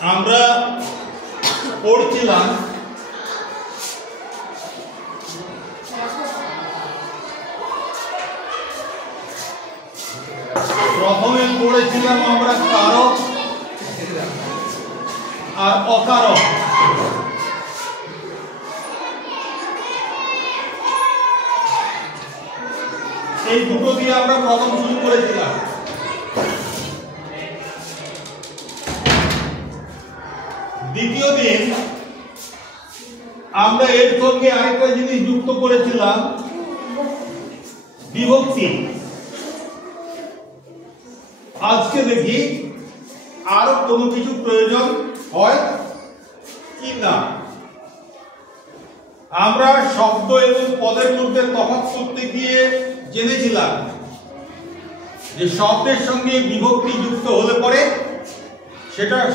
আমরা পড়ছিলাম প্রথমে পড়েছিলাম আমরা কারক আর অকারক। এই দুটো দিয়ে আমরা প্রথম শুরু করেছিলাম। দ্বিতীয় দিন আমরা এর সঙ্গে আরেকটা জিনিস যুক্ত করেছিলাম, বিভক্তি। আজকে দেখি আরো কোনো কিছু প্রয়োজন হয় কি না। আমরা শব্দ এবং পদের মধ্যে তফাৎ করতে গিয়ে জেনেছিলাম যে শব্দের সঙ্গে বিভক্তি যুক্ত হলে পরে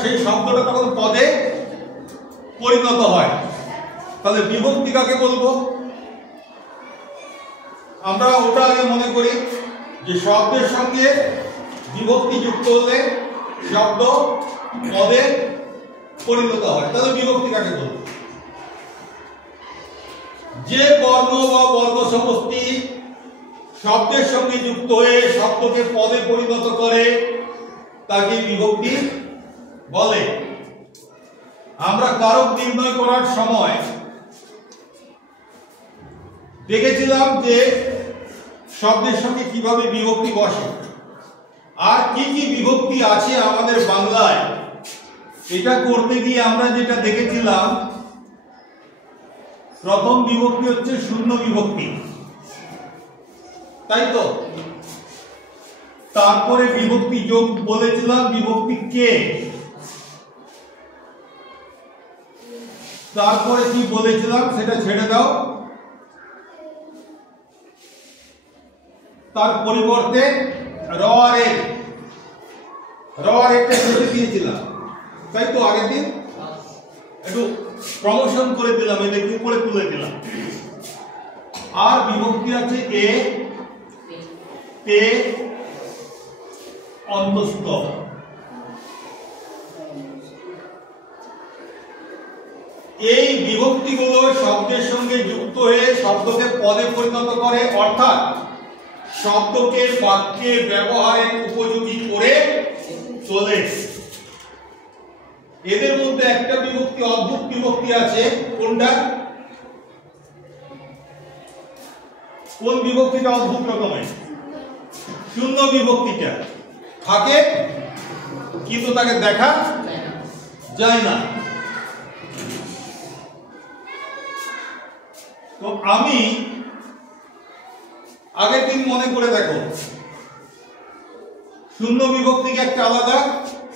সেই শব্দটা তখন পদে পরিণত হয়। তাহলে বিভক্তি কাকে বলবো? আমরা ওটা আগে মনে করি যে শব্দের সঙ্গে বিভক্তি যুক্ত হলে শব্দ পদে পরিণত হয়। তাহলে বিভক্তি কাকে বলবো? যে বর্ণ বা বর্ণ সমষ্টি শব্দের সঙ্গে যুক্ত হয়ে শব্দকে পদে পরিণত করে তাকে বিভক্তি বলে। আমরা কারক নির্ণয় করার সময় দেখেছিলাম যে শব্দের সঙ্গে কিভাবে বিভক্তি বসে আর কি কি বিভক্তি আছে আমাদের বাংলায়। এটা করতে গিয়ে আমরা যেটা দেখেছিলাম, প্রথম বিভক্তি হচ্ছে শূন্য বিভক্তি, তাই তো? তারপরে বিভক্তি যোগ বলেছিলাম, বিভক্তি কে। তারপরে কি বলেছিলাম সেটা ছেড়ে দাও, তার পরিবর্তে র আর একটা ছেড়ে দিয়েছিলাম, তাই তো? আগের দিন একটু প্রমোশন করে দিলাম, এদেরকে উপরে তুলে দিলাম। আর বিভক্তি আছে এ, তে, অন্তস্থ। এই বিভক্তিগুলো শব্দের সঙ্গে যুক্ত হয়ে শব্দকে পদে পরিণত করে, অর্থাৎ শব্দকে বাক্যে ব্যবহারের উপযোগী করে তোলে। এদের মধ্যে একটা বিভক্তি অদ্ভুত বিভক্তি আছে। কোনটা? কোন বিভক্তিটা অদ্ভুত রকমের? শূন্য বিভক্তিটা থাকে কিন্তু তাকে দেখা যায় না। তো আমি আগের দিন মনে করে দেখো, শূন্য বিভক্তিকে একটা আলাদা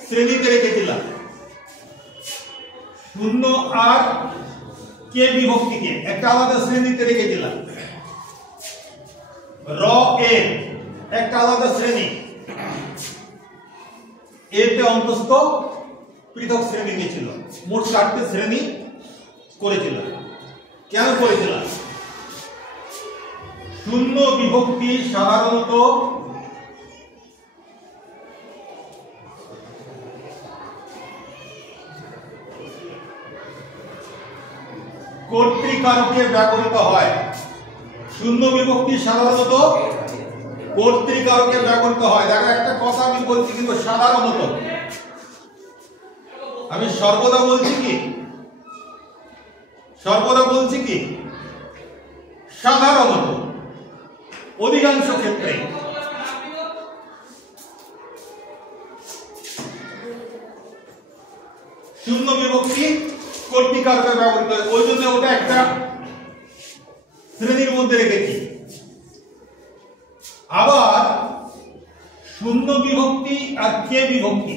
শ্রেণীতে রেখেছিলাম। শূন্য আর কে বিভক্তিকে একটা আলাদা শ্রেণীতে রেখেছিলাম। র এ একটা আলাদা শ্রেণী, এতে অন্তস্থ পৃথক শ্রেণী ছিল। মোট 4টে শ্রেণী করেছিলাম। কেন করেছিলাম? শূন্য বিভক্তি সাধারণত কর্তৃকারকে ব্যবহৃত হয়। শূন্য বিভক্তি সাধারণত কর্তৃকারকে ব্যবহৃত হয়। দেখো, একটা কথা আমি বলছি কিন্তু সাধারণত, আমি সর্বদা বলছি কি? সর্বদা বলছি কি? সাধারণত, অধিকাংশ ক্ষেত্রে। শূন্য বিভক্তি কর্তৃকারকে ব্যবহৃত হয়, ওই জন্য ওটা একটা শ্রেণীর মধ্যে রেখেছি। আবার শূন্য বিভক্তি আর কে বিভক্তি,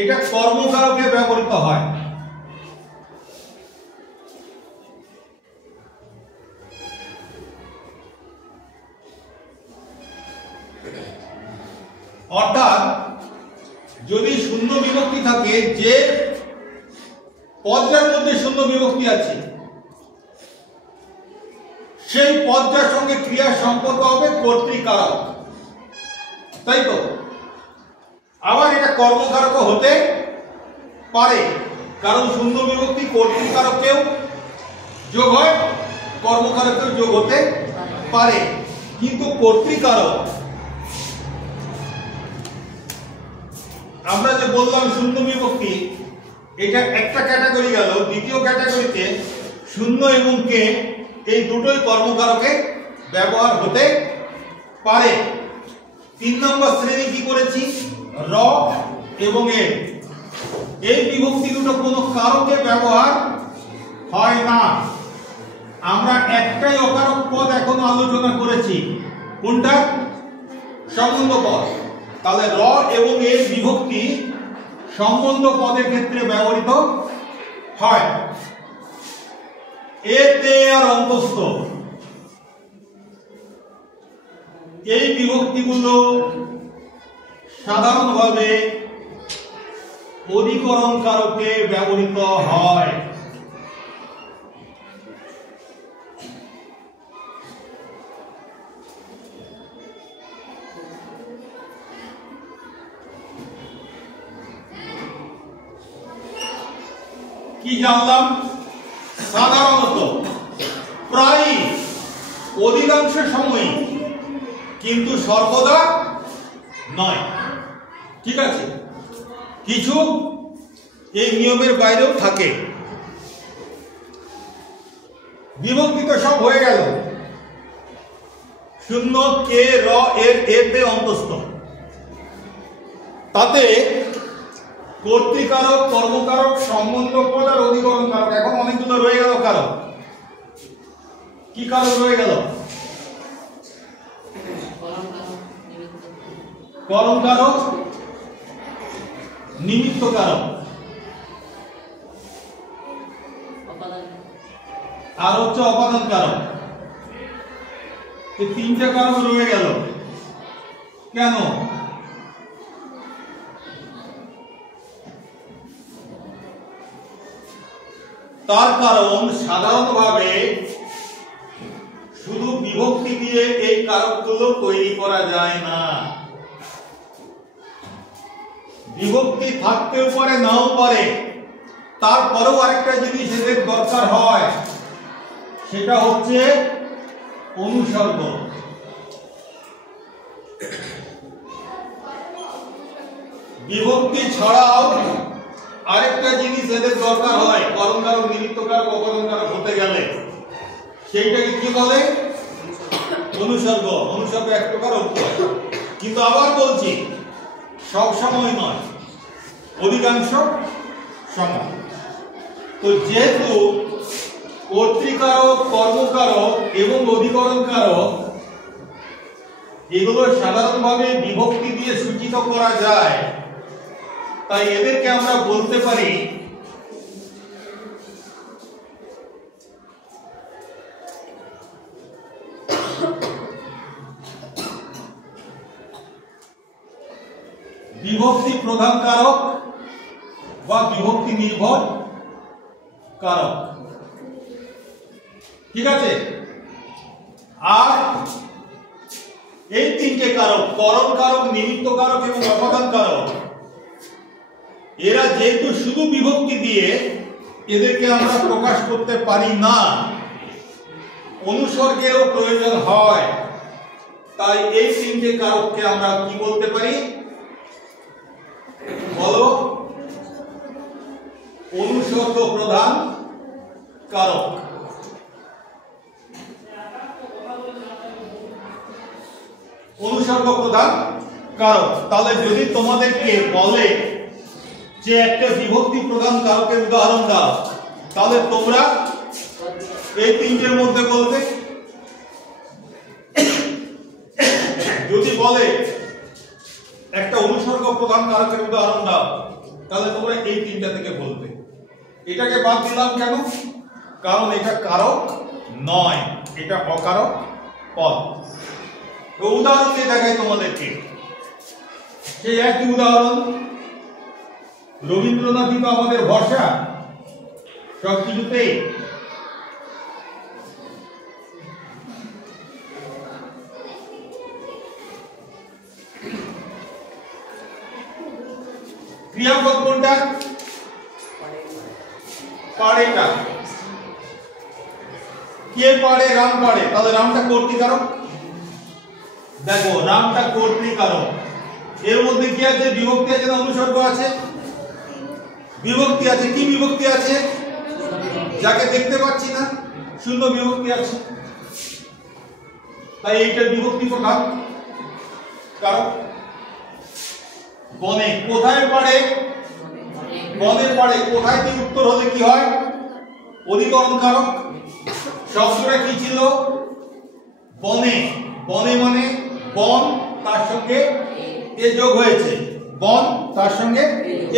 এটা কর্মকারকে ব্যবহৃত হয়। অর্থাৎ যদি শূন্য বিভক্তি থাকে, যে পদটার মধ্যে শূন্য বিভক্তি আছে সেই পদটার সঙ্গে ক্রিয়ার সম্পর্ক হবে কর্তৃকারক, তাই তো? আবার এটা কর্মকারক হতে পারে, কারণ শূন্য বিভক্তি কর্তৃকারকেও যোগ হয়, কর্মকারকেও যোগ হতে পারে। কিন্তু কর্তৃকারক আমরা যে বললাম শূন্য বিভক্তি, এটা একটা ক্যাটাগরি গেল। দ্বিতীয় ক্যাটাগরিতে শূন্য এবং কে এই দুটোই কর্মকারকে ব্যবহার হতে পারে। 3 নম্বর শ্রেণী কি করেছি, র এবং এর। এই বিভক্তি দুটো কোনো কারকে ব্যবহার হয় না। আমরা একটাই অকারক পদ এখনো আলোচনা করেছি, কোনটা? সম্বন্ধ পদ। তাহলে র এবং এর বিভক্তি সম্বন্ধ পদের ক্ষেত্রে ব্যবহৃত হয়। এতে আর অন্তস্থ এই বিভক্তিগুলো সাধারণভাবে অধিকরণ কারকে ব্যবহৃত হয়। কি জানলাম? সাধারণত, প্রায়, অধিকাংশ সময়, কিন্তু সর্বদা নয়। ঠিক আছে, কিছু এই নিয়মের বাইরেও থাকে। বিভক্তি তো সব হয়ে গেল। শূন্য, কে, র, এর, এতে অন্তস্থ। তাতে কর্তৃকারক, কর্মকারক, সম্বন্ধ পদ আর অধিকরণ কারক। এখন অনেকগুলো রয়ে গেল কারক। কি কারক রয়ে গেল? করণ কারক, নিমিত্ত কারক, আর হচ্ছে অপাদান কারক। এই 3টে কারক রয়ে গেল। কেন? তার কারণ সাধারণভাবে শুধু বিভক্তি দিয়ে এই কারকগুলো তৈরি করা যায় না। বিভক্তি থাকতেও পারে, নাও পারে। তারপরেও আরেকটা জিনিস এদের দরকার হয়, সেটা হচ্ছে অনুসর্গ। বিভক্তি ছাড়াও আরেকটা জিনিস এদের দরকার হয় করণ কারক, নিমিত্ত কারক, অপরণ কারক হতে গেলে। সেইটাকে কি বলে? অনুসর্গ। অনুসর্গ এক প্রকার অভ্যাস। কিন্তু আবার বলছি, সব সময় নয়, অধিকাংশ সময়। তো যেহেতু কর্তৃকারক, কর্মকারক এবং অধিকরণ কারক এগুলো সাধারণভাবে বিভক্তি দিয়ে সূচিত করা যায়, তাই এদেরকে আমরা বলতে পারি বিভক্তি প্রধান কারক বা বিভক্তি নির্ভর কারক। ঠিক আছে? আর এই 3টে কারক, করণ কারক, নিমিত্ত কারক এবং অপাদান কারক, এরা যেহেতু শুধু বিভক্তি দিয়ে এদেরকে আমরা প্রকাশ করতে পারি না, অনুসর্গেরও প্রয়োজন হয়। তাই এই 3টে কারককে আমরা কি বলতে পারি? বলো, অনুসর্গ প্রধান কারক। অনুসর্গ প্রধান কারক। তাহলে যদি তোমাদেরকে বলে যে একটা বিভক্তি প্রধান কারকের উদাহরণ দাও, তাহলে তোমরা এই 3টের মধ্যে বলবে। যদি বলে একটা অনুসর্গ প্রধান কারকের উদাহরণ দাও, তাহলে তোমরা এই 3টা থেকে বলবে। এটাকে বাদ দিলাম কেন? কারণ এটা কারক নয়, এটা অকারক পদ। তো উদাহরণ দিয়ে দেখাই তোমাদেরকে। সেই একটি উদাহরণ, রবীন্দ্রনাথই তো আমাদের ভরসা সবকিছুতেই। ক্রিয়াপদ কোনটা? পারেটা। কে পারে? রাম পারে। তাহলে রামটা কর্তৃকারক। দেখো রামটা কর্তৃকারক। এর মধ্যে কি আছে? বিভক্তি আছে না অনুসর্গ আছে? বিভক্তি আছে। কি বিভক্তি আছে? যাকে দেখতে পাচ্ছি না, শূন্য বিভক্তি আছে। তাই এইটা বিভক্তি প্রধান কারক। বনে কোথায় পারে? বনে পারে। কোথায় দিয়ে উত্তর হলে কি হয়? অধিকরণ কারক। শব্দটা কি ছিল? বনে। বনে মানে বন, তার সঙ্গে এ যোগ হয়েছে। বন তার সঙ্গে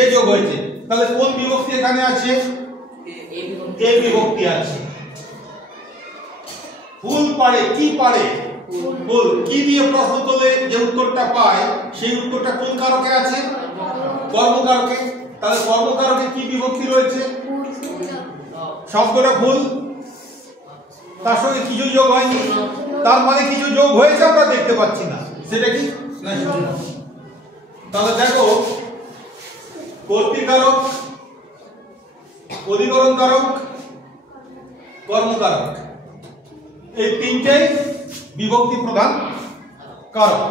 এ যোগ হয়েছে। তাহলে কোন বিভক্তি এখানে আছে? এ বিভক্তি আছে। ফুল পারে। কি পারে? ফুল। কি দিয়ে প্রশ্ন তোলে যে উত্তরটা পায় সেই উত্তরটা কোন কারকে আছে? কর্মকারকে। তাহলে কর্মকারকে কি বিভক্তি রয়েছে? শব্দটা ফুল, তার সঙ্গে কিছু যোগ হয়নি, তার মানে কিছু যোগ হয়েছে আমরা দেখতে পাচ্ছি না। সেটা কি? না শূন্য। তাহলে দেখো কর্তৃকারক, অধিকরণ কারক, কর্মকারক, এই তিনটেই বিভক্তি প্রধান কারক।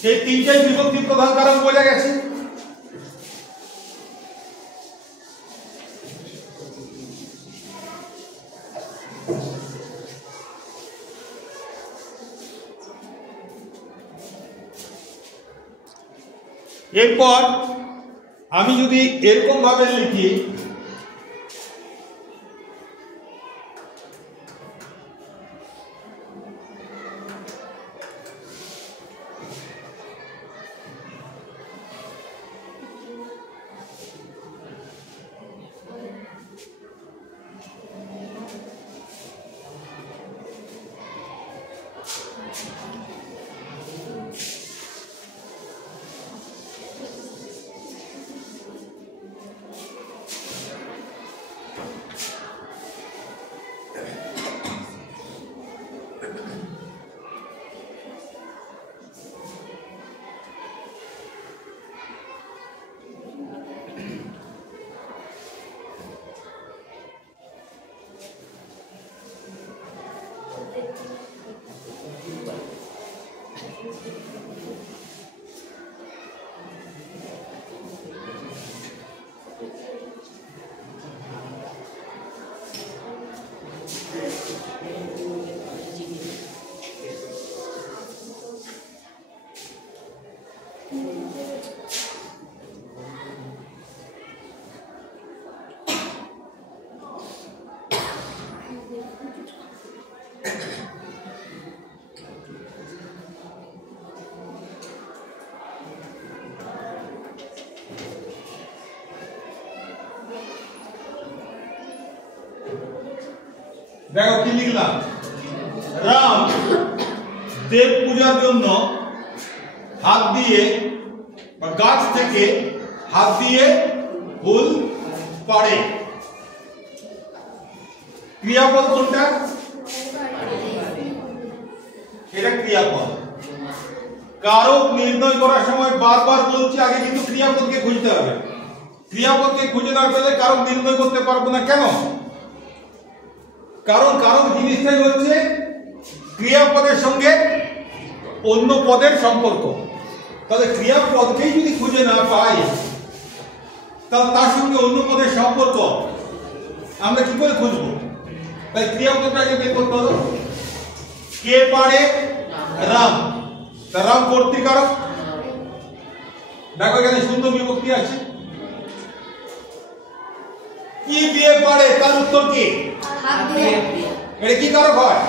সেই তিনটেই বিভক্তি প্রধান কারক বোঝা গেছে। এরপর আমি যদি এরকম ভাবে লিখি, দেখো কি লিখলাম, রাম দেব পূজার জন্য হাত দিয়ে বা গাছ থেকে হাত দিয়ে ফুল পাড়ে। ক্রিয়াপদ কোনটা? এটা ক্রিয়াপদ। কারক নির্ণয় করার সময় বারবার বলছি আগে কিন্তু ক্রিয়াপদকে খুঁজতে হবে। ক্রিয়াপদকে খুঁজে না পেলে কারক নির্ণয় করতে পারবো না। কেন? কারণ কারক জিনিসটাই হচ্ছে ক্রিয়াপদের সঙ্গে অন্য পদের সম্পর্ক। তাহলে ক্রিয়াপদকেই যদি খুঁজে না পাই তাহলে তার সঙ্গে অন্য পদের সম্পর্ক আমরা কি করে খুঁজবো? তাই ক্রিয়াপদটাকে বের করতে হবে। কে পারে? রাম। তা রাম কর্তৃকারক। দেখো এখানে শূন্য বিভক্তি আছে। কি দিয়ে পারে? তার উত্তর কি? এটা কি কারক হয়?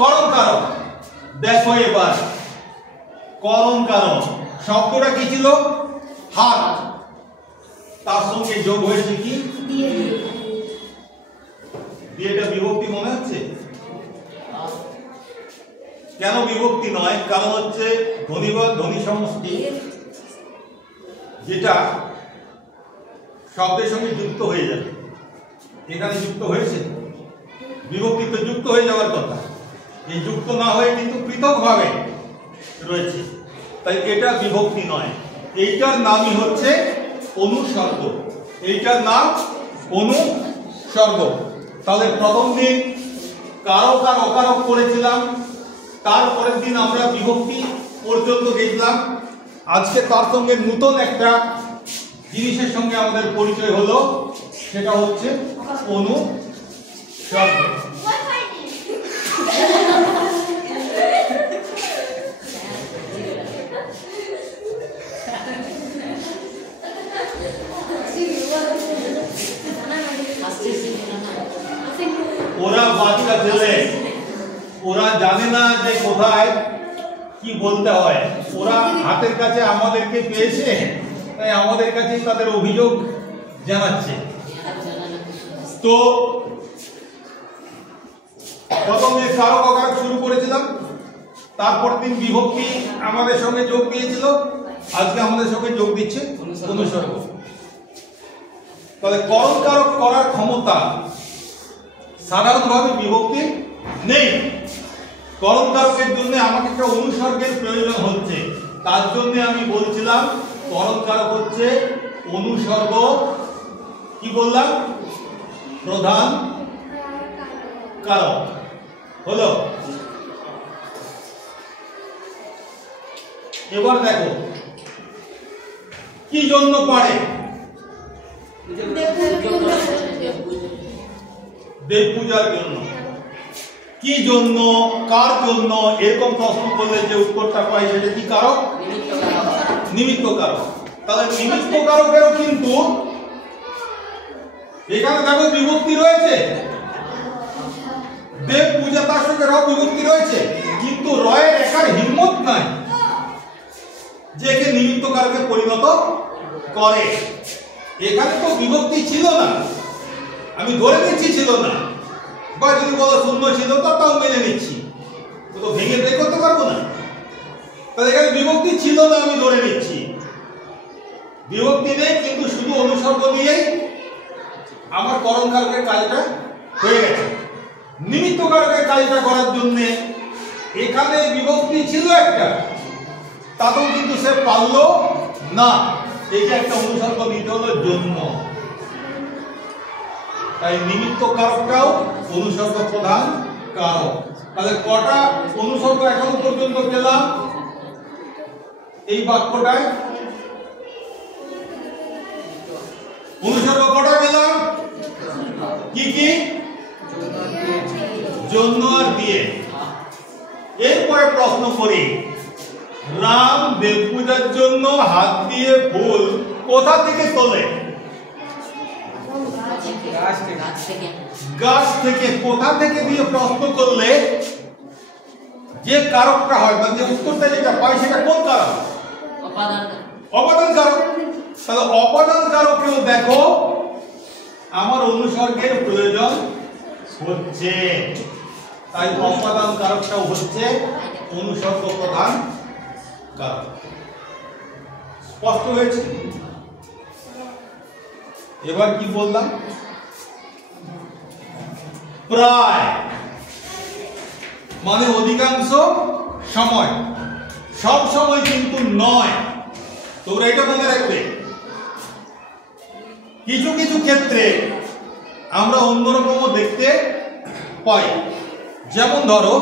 করণ কারক। দেখো এবার করণ কারক শব্দটা কি ছিল? হাত, তার সঙ্গে যোগ হয়েছে কি? দিয়েটা বিভক্তি মনে হচ্ছে? কেন বিভক্তি নয়? কারণ হচ্ছে ধ্বনিবাদ ধ্বনি সমষ্টি যেটা শব্দের সঙ্গে যুক্ত হয়ে যাবে। এখানে যুক্ত হয়েছে, বিভক্তি তো যুক্ত হয়ে যাওয়ার কথা, এই যুক্ত না হয়ে কিন্তু পৃথকভাবে রয়েছে, তাই এটা বিভক্তি নয়। এইটার নামই হচ্ছে অনুসর্গ, এইটার নাম অনুসর্গ। তাহলে প্রথম দিন কারক আর অকারক করেছিলাম, তারপরের দিন আমরা বিভক্তি পর্যন্ত দেখলাম। আজকে তার সঙ্গে নতুন একটা জিনিসের সঙ্গে আমাদের পরিচয় হলো, সেটা হচ্ছে অনুসর্গ। ওরা বাচ্চা ছেলে, ওরা জানে না যে কোথায় কি বলতে হয়, ওরা হাতের কাছে আমাদেরকে পেয়েছে, তাই আমাদের কাছে তাদের অভিযোগ জানাচ্ছে। তো প্রথমে কারক অকারক শুরু করেছিলাম, তারপর দিন বিভক্তি আমাদের সঙ্গে যোগ দিয়েছিল, আজকে আমাদের সঙ্গে যোগ দিচ্ছে অনুসর্গ। তাহলে করণ কারক করার ক্ষমতা সাধারণভাবে বিভক্তি নেই। করণ কারকের জন্য আমাকে একটা অনুসর্গের প্রয়োজন হচ্ছে, তার জন্য আমি বলছিলাম করণ কারক হচ্ছে অনুসর্গ, কি বললাম, প্রধান কারক হলো। এবার দেখো কি জন্য পারে, দেব পূজার জন্য। কি জন্য, কার জন্য, এরকম প্রশ্ন করলে যে উত্তরটা পাই সেটা কি কারক, নিমিত্ত কারক। তাহলে নিমিত্ত কারকেরও কিন্তু এখানে দেখো বিভক্তি রয়েছে, দেব পূজা তার সঙ্গে র বিভক্তি রয়েছে, কিন্তু রয়ের একার হিম্মত নাই যে একে নিমিত্ত কারকে পরিণত করে। এখানে তো বিভক্তি ছিল না, আমি ধরে নিচ্ছি ছিল না, বা যদি বলো শূন্য ছিল তাও মেনে নিচ্ছি, তো ভেঙে বের করতে পারবো না। তাহলে এখানে বিভক্তি ছিল না, আমি ধরে নিচ্ছি বিভক্তি নেই, কিন্তু শুধু অনুসর্গ দিয়েই আমার করণ কারকের কাজটা হয়ে গেছে। নিমিত্ত কারকের কাজটা করার জন্য এখানে বিভক্তি ছিল একটা, তাতেও কিন্তু সে পারলো না, এটা একটা অনুসর্গ দিতে হলো জন্য। তাই নিমিত্ত কারকটাও অনুসর্গ প্রধান কারক। তাহলে কটা অনুসর্গ এখনো পর্যন্ত পেলাম এই বাক্যটায়? অনুসর্গ কটা পেলাম? কি কি? জন্য আর দিয়ে। এরপরে প্রশ্ন করি, রাম দেব পূজার জন্য হাত দিয়ে ফুল কোথা থেকে তোলে? গাছ থেকে। কোথা থেকে দিয়ে প্রশ্ন করলে যে কারকটা হয়, মানে উত্তরটা যেটা পাই সেটা কোন কারক? অপাদান কারক। তাহলে অপাদান কারকেও দেখো আমার অনুসর্গের প্রয়োজন হচ্ছে, তাই অপাদান কারকটাও হচ্ছে অনুসর্গ প্রধান কারক। স্পষ্ট হয়েছে? এবার কি বললাম, প্রায় মানে অধিকাংশ সময়, সব সময় কিন্তু নয়, তোমরা এটা মনে রাখবে। কিছু কিছু ক্ষেত্রে আমরা অন্যরকমও দেখতে পাই, যেমন ধরো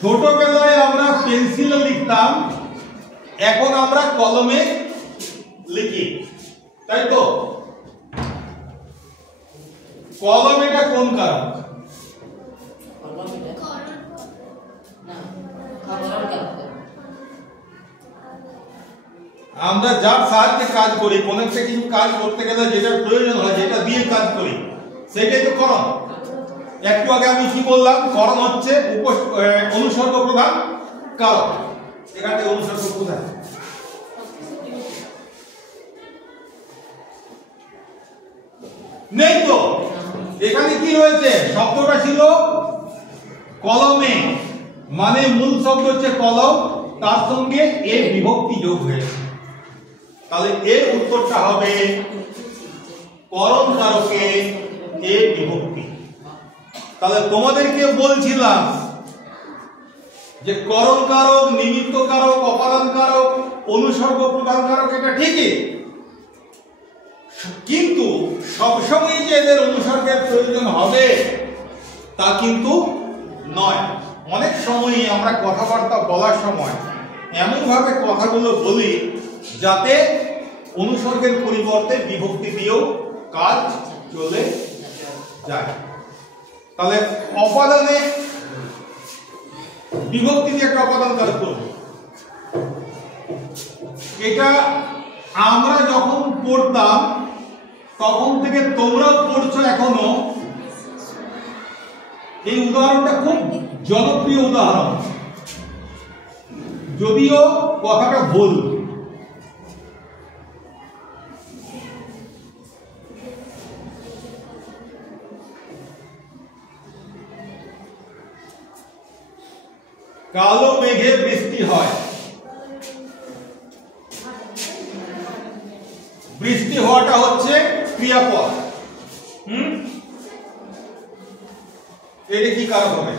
ছোটবেলায় আমরা পেন্সিলে লিখতাম, এখন আমরা কলমে লিখি, তাই তো? কলম এটা কোন কারক? আমরা যার সাহায্যে কাজ করি, কোন একটা কিছু কাজ করতে গেলে যেটা প্রয়োজন হয়, যেটা দিয়ে কাজ করি, সেটাই তো করণ। একটু আগে আমি কি বললাম? করণ হচ্ছে অনুসর্গ প্রধান কারক। এখানে অনুসর্গ প্রধান নেই তো। এখানে কি রয়েছে? শব্দটা ছিল কলমে, মানে মূল শব্দ হচ্ছে কলম, তার সঙ্গে এ বিভক্তি যোগ হয়েছে। তাহলে এর উত্তরটা হবে করণ কারকে এ বিভক্তি। তাহলে তোমাদেরকে বলছিলাম যে করণ কারক, নিমিত্ত কারক, অপাদান কারক, অনুসর্গ প্রধান কারক এটা ঠিকই, কিন্তু সবসময় যে এদের অনুসর্গের প্রয়োজন হবে তা কিন্তু নয়। অনেক সময়ই আমরা কথাবার্তা বলার সময় এমন ভাবে কথাগুলো বলি যাতে অনুসর্গের পরিবর্তে বিভক্তি দিয়েও কাজ চলে যায়। তাহলে অপাদানে বিভক্তি দিয়ে একটা অপাদান কাজ করব, এটা আমরা যখন পড়তাম তখন থেকে তোমরাও পড়ছো এখনো। এই উদাহরণটা খুব জনপ্রিয় উদাহরণ, যদিও কথাটা ভুল। কালো মেঘে বৃষ্টি হয়। বৃষ্টি হওয়াটা হচ্ছে ক্রিয়াপদ। এটা কি কারক হবে?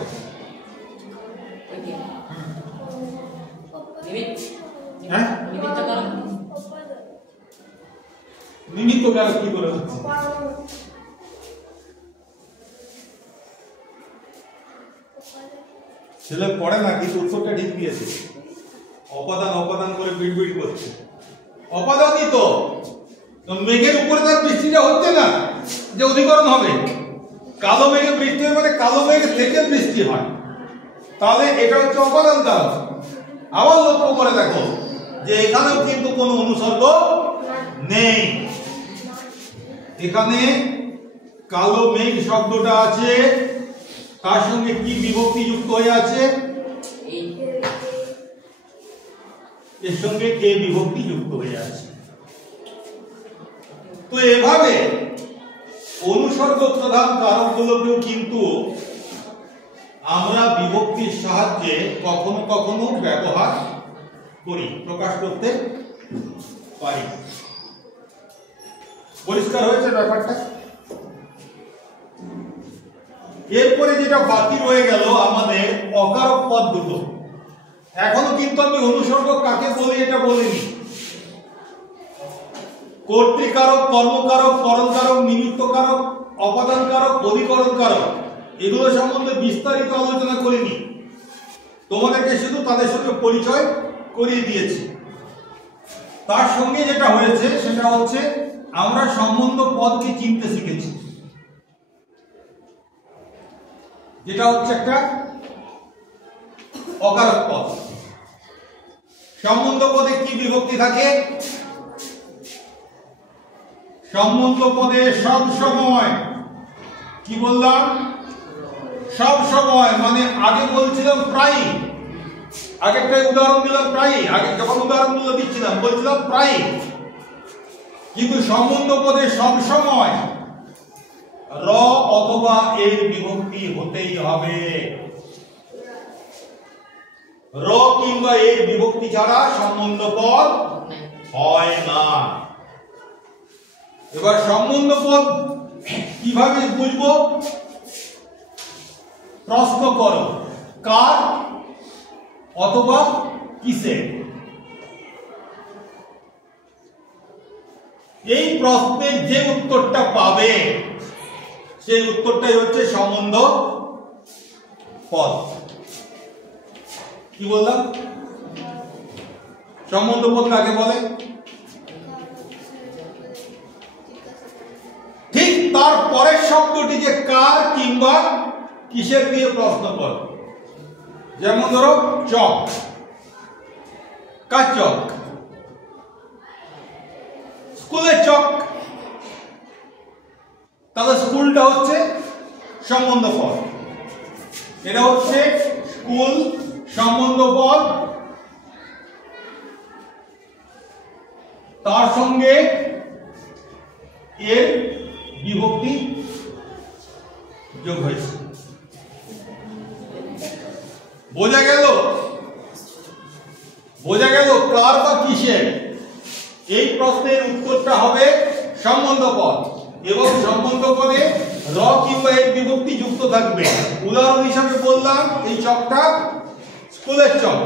নিমিত্ত কারক কি করে হচ্ছে? ছেলে পড়ে না, কিন্তু উত্তরটা ঠিক দিয়েছে। অপাদান অপাদান করে বিড়বিড় করছে। অপাদানই তো, মেঘের উপরে তার বৃষ্টিটা হচ্ছে না, যে অধিকরণ হবে। কালো মেঘে বৃষ্টি হয় মানে কালো মেঘ থেকে বৃষ্টি হয়, তাহলে এটা হচ্ছে অপাদান কারক। আবার লক্ষ্য করে দেখো যে এখানেও কিন্তু কোনো অনুসর্গ নেই। এখানে কালো মেঘ শব্দটা আছে, তার সঙ্গে কি বিভক্তি যুক্ত হয়ে আছে? এর সঙ্গে এ বিভক্তি যুক্ত হয়ে আছে। তো এভাবে অনুসর্গ প্রধান কারকগুলোকেও কিন্তু আমরা বিভক্তির সাহায্যে কখনো কখনো ব্যবহার করি, প্রকাশ করতে পারি। পরিষ্কার হয়েছে ব্যাপারটা? এরপরে যেটা বাকি রয়ে গেল আমাদের অকারক পদ দুটো। এখনো কিন্তু আমি অনুসর্গ কাকে বলি এটা বলিনি। কর্তৃকারক, কর্মকারক, করণকারক, নিমিত্ত কারক, অপাদান কারক, অধিকরণ কারক, এগুলো সম্বন্ধে বিস্তারিত আলোচনা করিনি। তোমাদেরকে শুধু তাদের সঙ্গে পরিচয় করিয়ে দিয়েছি। তার সঙ্গে যেটা হয়েছে সেটা হচ্ছে আমরা সম্বন্ধ পদকে চিনতে শিখেছি, যেটা হচ্ছে একটা অকারক পদ। সম্বন্ধ পদে কি বিভক্তি থাকে? সম্বন্ধ পদে সব সময়, কি বললাম? সব সময়, মানে আগে বলছিলাম প্রায়, আগেরটাই উদাহরণ দিলাম প্রায়, আগে যখন উদাহরণগুলো দিচ্ছিলাম বলছিলাম প্রায়, কিন্তু সম্বন্ধ পদে সব সময় র অথবা এর বিভক্তি হতেই হবে। র কিংবা এর বিভক্তি ছাড়া সম্বন্ধ পদ হয় না। এবার সম্বন্ধ পদ কিভাবে বুঝবো? প্রশ্ন করো, কার অথবা কিসের? এই প্রশ্নের যে উত্তরটা পাবে সেই উত্তরটাই হচ্ছে সম্বন্ধ পদ। কি বললাম? সম্বন্ধ পদ কাকে বলে? ঠিক তার পরের শব্দটি যে কার কিংবা কিসের দিয়ে প্রশ্ন করো। যেমন ধরো চক, কার চক? স্কুলটা হচ্ছে সম্বন্ধ পদ, এটা হচ্ছে স্কুল সম্বন্ধ পদ, তার সঙ্গে এর বিভক্তি যোগ হয়েছে। বোঝা গেল? বোঝা গেল কার বা কিসের? এই প্রশ্নের উত্তরটা হবে সম্বন্ধ পদ, এবং সম্বন্ধ পদে র কিংবা এর বিভক্তি যুক্ত থাকবে। উদাহরণ হিসাবে বললাম এই চকটা স্কুলের চক,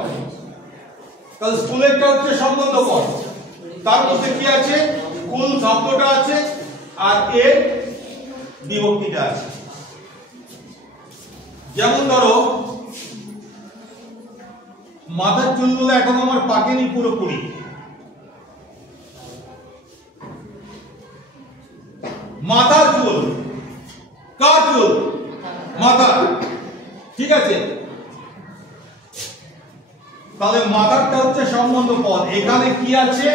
তাহলে স্কুলেরটা হচ্ছে সম্বন্ধ পদ, তার মধ্যে কি আছে? স্কুল শব্দটা আছে আর এর বিভক্তিটা আছে। যেমন ধরো মাথার চুলগুলো এখন আমার পাকেনি পুরোপুরি, মাথার চুল, কার চুল? মাথা, ঠিক আছে? তাহলে মাথারটা হচ্ছে সম্বন্ধ পদ, এখানে কি আছে?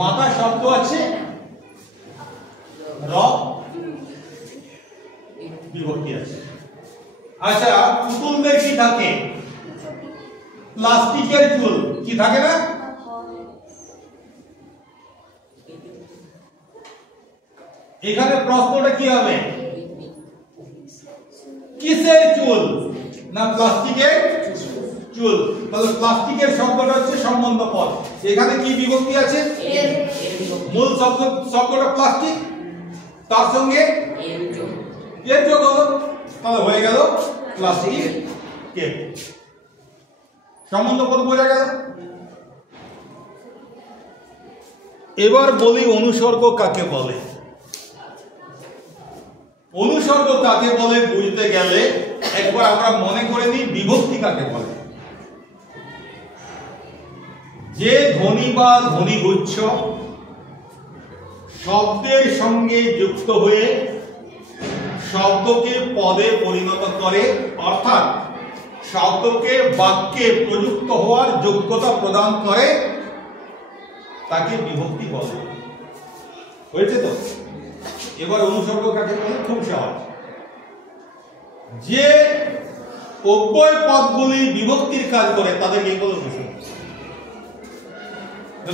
মাথা শব্দ আছে, র বিভক্তি আছে। আচ্ছা, পুতুলদের কি থাকে? প্লাস্টিকের চুল, কি থাকে না? এখানে প্রশ্নটা কি হবে? কিসের চুল? না প্লাস্টিকের চুল। তাহলে প্লাস্টিকের শব্দটা হচ্ছে সম্বন্ধ পদ, এখানে কি বিভক্তি আছে? মূল শব্দটা প্লাস্টিক, তার সঙ্গে এর যোগ হলো, তাহলে হয়ে গেল প্লাস্টিক কেপ। সম্বন্ধ পদ বোঝা গেল? এবার বলি অনুসর্গ কাকে বলে। অনুসর্গ কাকে বলে বুঝতে গেলে একবার আমরা মনে করে নিই বিভক্তি কাকে বলে। যে ধ্বনি বা ধ্বনিগুচ্ছ শব্দের সঙ্গে যুক্ত হয়ে শব্দকে পদে পরিণত করে, অর্থাৎ শব্দকে বাক্যে প্রযুক্ত হওয়ার যোগ্যতা প্রদান করে, তাকে বিভক্তি বলে। হয়েছে তো? এবার অনুসর্গ কাকে বলে? খুব সহজ। যে অব্যয় পদগুলি বিভক্তির কাজ করে তাদেরকে বলে অনুসর্গ।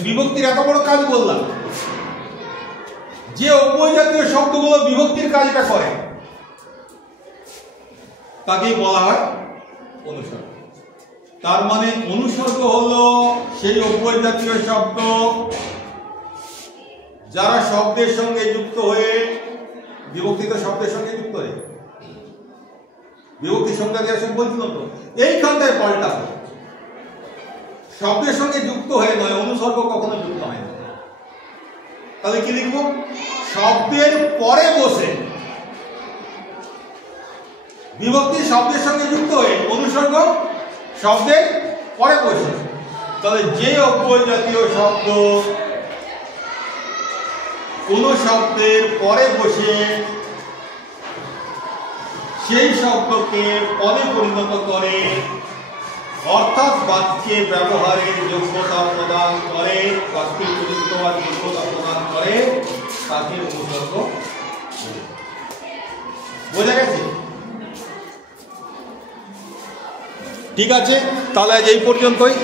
বিভক্তির এত বড় কাজ বললাম, যে অব্যয় জাতীয় শব্দগুলো বিভক্তির কাজটা করে তাকেই বলা হয় অনুসর্গ। তার মানে অনুসর্গ হলো সেই অব্যয় জাতীয় শব্দ যারা শব্দের সঙ্গে যুক্ত হয়ে, বিভক্তিত শব্দের সঙ্গে যুক্ত হয়ে, বিভক্তি সংখ্যা দিয়ে সব বলছিল তো, এইখানটায় পাল্টাবো, শব্দের সঙ্গে যুক্ত হয়ে নয়, অনুসর্গ কখনো যুক্ত হয় না। তাহলে কি লিখবো? শব্দের পরে বসে, বিভক্তি শব্দের সঙ্গে যুক্ত হয়ে, অনুসর্গ শব্দের পরে বসে। তাহলে যে অব্যয় জাতীয় শব্দ কোন শব্দের পরে বসে সেই শব্দকে পদে পরিণত করে, অর্থাৎ বাক্যে ব্যবহারের যোগ্যতা প্রদান করে, বাক্যে প্রযুক্ত হওয়ার যোগ্যতা প্রদান করে, তাকে অনুসর্গ। বোঝা গেছে? ঠিক আছে, তাহলে আজ এই পর্যন্তই।